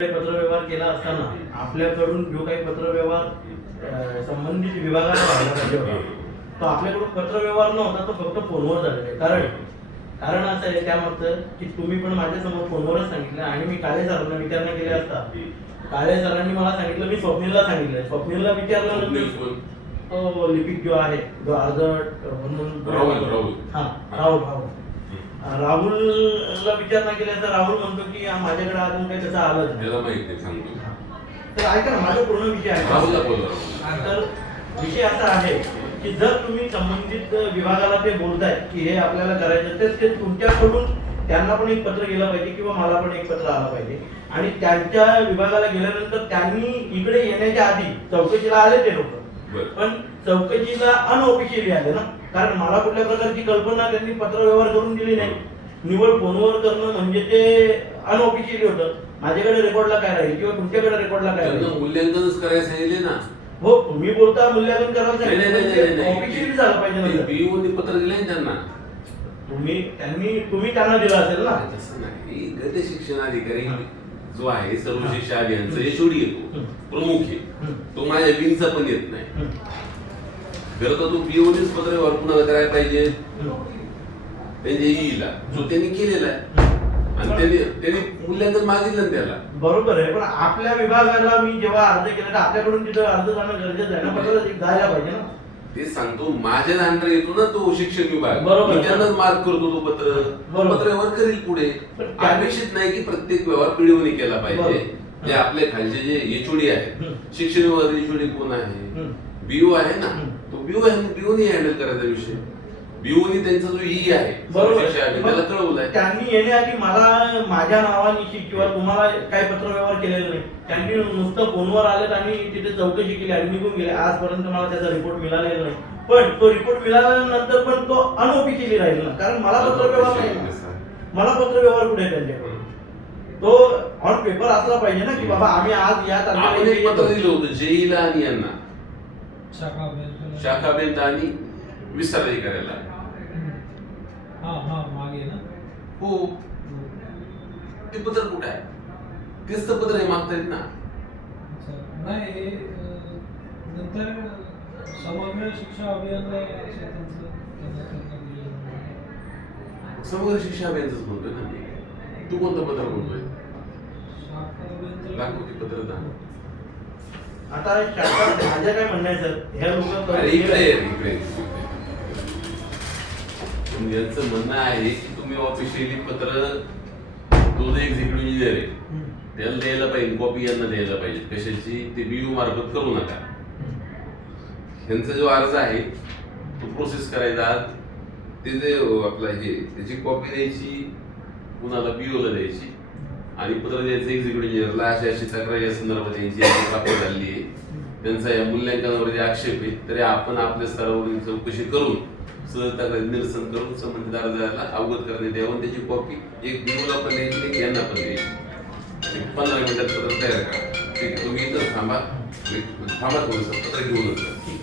पत्रव्यवहार केला असताना आपल्याकडून जो काही पत्रव्यवहार संबंधित विभागाला व्हायला पाहिजे होता. तो आपल्याकडून पत्रव्यवहार नव्हता तो फक्त फोनवर झालेला आहे. कारण कारण असं आहे त्यामागचं की तुम्ही पण माझ्यासमोर फोनवरच सांगितलं आणि मी काळे सरांना विचारणा केली असता. काळे सरांनी मला सांगितलं मी स्वप्नीलला सांगितलं स्वप्नीलला विचारलं? तो लिपिक जो आहे जो अर्ज म्हणून. हा राहुल राहुल. राहुलला विचारणा केली तर राहुल म्हणतो की "हा, माझ्याकडे अजून काही त्याचं आलं त्याला माहीत नाही सांगतो तर ऐका ना माझा पूर्ण विषय आहे. तर विषय असा आहे की जर तुम्ही संबंधित विभागाला ते बोलताय की हे आपल्याला करायचं तर ते तुमच्याकडून त्यांना पण एक पत्र गेलं पाहिजे किंवा मला पण एक पत्र आलं पाहिजे. आणि त्यांच्या विभागाला गेल्यानंतर त्यांनी इकडे येण्याच्या आधी चौकशीला आले ते लोक. पण चौकशीला अनऑफिशियली आले ना. कारण मला कुठल्या प्रकारची कल्पना त्यांनी पत्रव्यवहार करून दिली नाही. निवड फोनवर करणं म्हणजे ते अनऑफिशियली होतं. माझ्याकडे रेकॉर्डला काय राहील किंवा तुमच्याकडे रेकॉर्डला काय राहील? मूल्यांकनच करायला सांगितले ना. हो तुम्ही बोलता मूल्यांकन करायला ऑफिशियली झालं पाहिजे बीओ ने पत्र दिले त्यांना. तुम्ही त्यांनी तुम्ही त्यांना दिलं असेल ना. गट शिक्षण अधिकारी. जो आहे सर्व शिक्षा अभियानचा एचओडी येतो. प्रमुख आहे. हं. तो माझ्या विंगचा पण येत नाही. खरं तर तो बीओनेच पत्र व्यवहार कुणाला करायला पाहिजे. त्यांच्या ईला जो त्यांनी केलेला आहे. आणि त्यांनी त्यांनी मूल्यांकन मागितलं ना त्याला. बरोबर आहे पण आपल्या विभागाला मी जेव्हा अर्ज केला तर आपल्याकडून तिथं अर्ज जाणं गरजेचं आहे ना? पत्र जायला पाहिजे ना? ते सांगतो माझ्या अंडर येतो ना तो शिक्षण विभाग बरोबर. मी त्यांनाच मार्क करतो तो पत्र बरोबर. पत्र व्यवहार करील पुढे पण त्या- अपेक्षित नाही की प्रत्येक व्यवहार पिढीवणी केला पाहिजे बरोबर. जे आपले खालचे जे एचओडी आहेत. शिक्षण विभागाचे एचओडी कोण आहे. बीओ आहे ना. तो बीओ आहे बीओनी हँडल करायचा विषय बीओनी त्यांचा जो ई आहे बरोबर. शिक्षा आहे, त्याला कळवलाय त्यांनी येण्याआधी मला माझ्या नावानिशी किंवा तुम्हाला काही पत्रव्यवहार केलेला नाही. त्यांनी नुसतं फोनवर आलेत आणि तिथे चौकशी केली आणि निघून गेले. आजपर्यंत मला त्याचा रिपोर्ट मिळालेला नाही. पण तो रिपोर्ट मिळाल्यानंतर पण तो अनऑफिशियली राहील ना. कारण मला पत्रव्यवहार नाही. मला पत्रव्यवहार कुठे आहे त्यांच्याकडे? तो ऑन पेपर असला पाहिजे ना की बाबा आम्ही आज या आपण एक पत्र तारखेला दिलं होतं जेईला आणि यांना. शाखा बँक शाखा बेंत आणि विस्तार अधिकाऱ्याला. हा हा मागे ना हो ते पत्र कुठे आहे तेच तर पत्र आहे मागतायत ना अच्छा. नाही हे अं, नंतर समग्र शिक्षा अभियानला असं त्यांचं त्यांना त्यांना दिलं. समग्र शिक्षा अभियानच बोलतोय ना मी. तू कोणतं पत्र बोलतोय शाखा अभियान दाखव ते पत्र दाखव. आता शासनाचं माझं काय म्हणणं आहे सर ह्या अरे इकडे ये, इकडे ये. यांचं म्हणणं आहे की तुम्ही ऑफिशियली पत्र तो जो एक्झिक्युटिव्ह इंजिनियर आहे त्याला द्यायला पाहिजे कॉपी यांना द्यायला पाहिजे. कशाची? ते बीयू मार्फत करू नका. ह्यांचा जो अर्ज आहे तो प्रोसेस करायचा. ते जे आपला हे त्याची कॉपी द्यायची कुणाला बीओला द्यायची आणि पत्र द्यायचं एक्झिक्युटिव्ह इंजिनियरला अशी अशी तक्रार या संदर्भात यांची याची प्राप्त झाली आहे. त्यांचा या मूल्यांकनावर जे आक्षेप आहे तरी आपण आपल्या स्तरावरून चौकशी करून सहज तक्रार निरसन करून संबंधित अर्जाला अवगत करण्यात यावं. आणि त्याची कॉपी एक बीओला पण द्यायची एक यांना पण द्यायची. पंधरा मिनिटात पत्र तयार करा. ठीक आहे तुम्ही इथं थांबा. थांबा थोडंसं पत्र घेऊन जा.